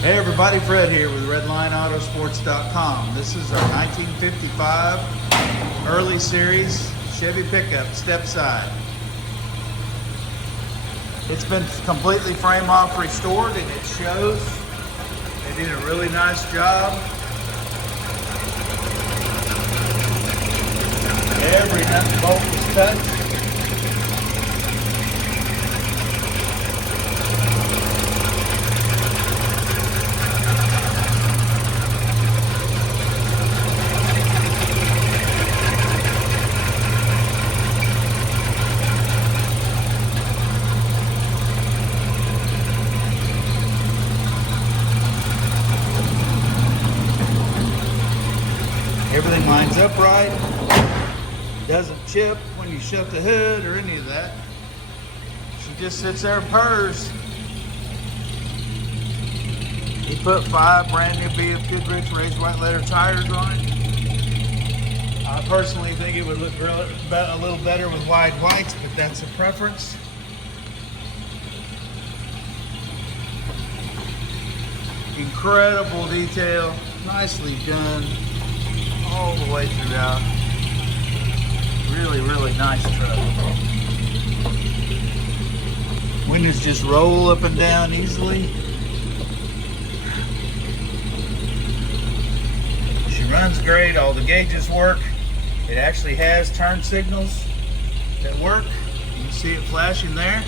Hey everybody, Fred here with RedlineAutosports.com. This is our 1955 early series Chevy pickup stepside. It's been completely frame off restored and it shows. They did a really nice job. Every nut and bolt was touched. Everything lines up right, doesn't chip when you shut the hood or any of that. She just sits there and purrs. He put 5 brand new BF Goodrich raised white letter tires on it. I personally think it would look a little better with wide whites, but that's a preference. Incredible detail, nicely done. All the way throughout. Really, really nice truck. Windows just roll up and down easily. She runs great. All the gauges work. It actually has turn signals that work. You can see it flashing there.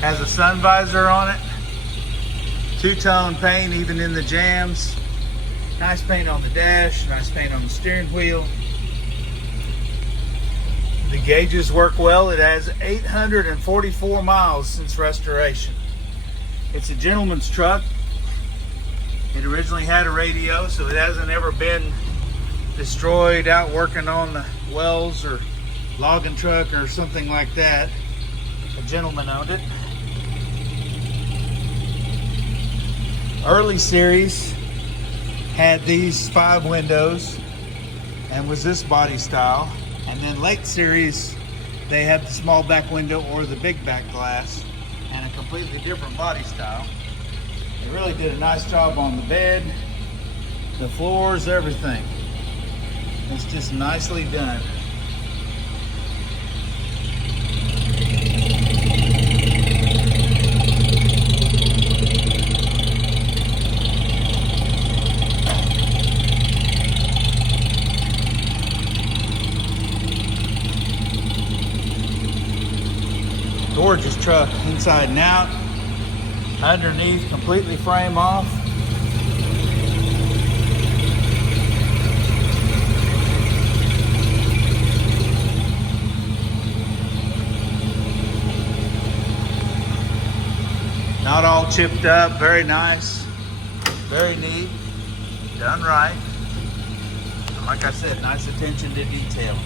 Has a sun visor on it. Two-tone paint even in the jams. Nice paint on the dash, nice paint on the steering wheel. The gauges work well. It has 844 miles since restoration. It's a gentleman's truck. It originally had a radio, so it hasn't ever been destroyed out working on the wells or logging truck or something like that. A gentleman owned it. Early series had these 5 windows and was this body style, and then late series they had the small back window or the big back glass and a completely different body style. They really did a nice job on the bed, the floors, everything. It's just nicely done. Gorgeous truck inside and out. Underneath, completely frame off. Not all chipped up, very nice, very neat, done right. And like I said, nice attention to detail.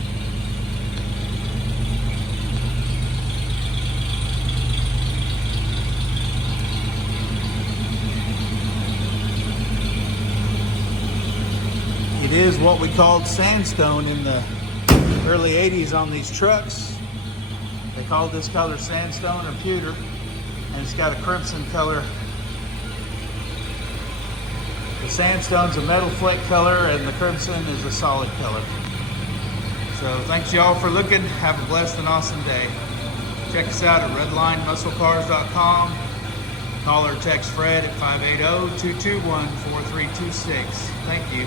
It is what we called sandstone in the early 80s on these trucks. They called this color sandstone or pewter, and it's got a crimson color. The sandstone's a metal flake color and the crimson is a solid color. So thanks y'all for looking. Have a blessed and awesome day. Check us out at redlinemusclecars.com. Call or text Fred at 580-221-4326. Thank you.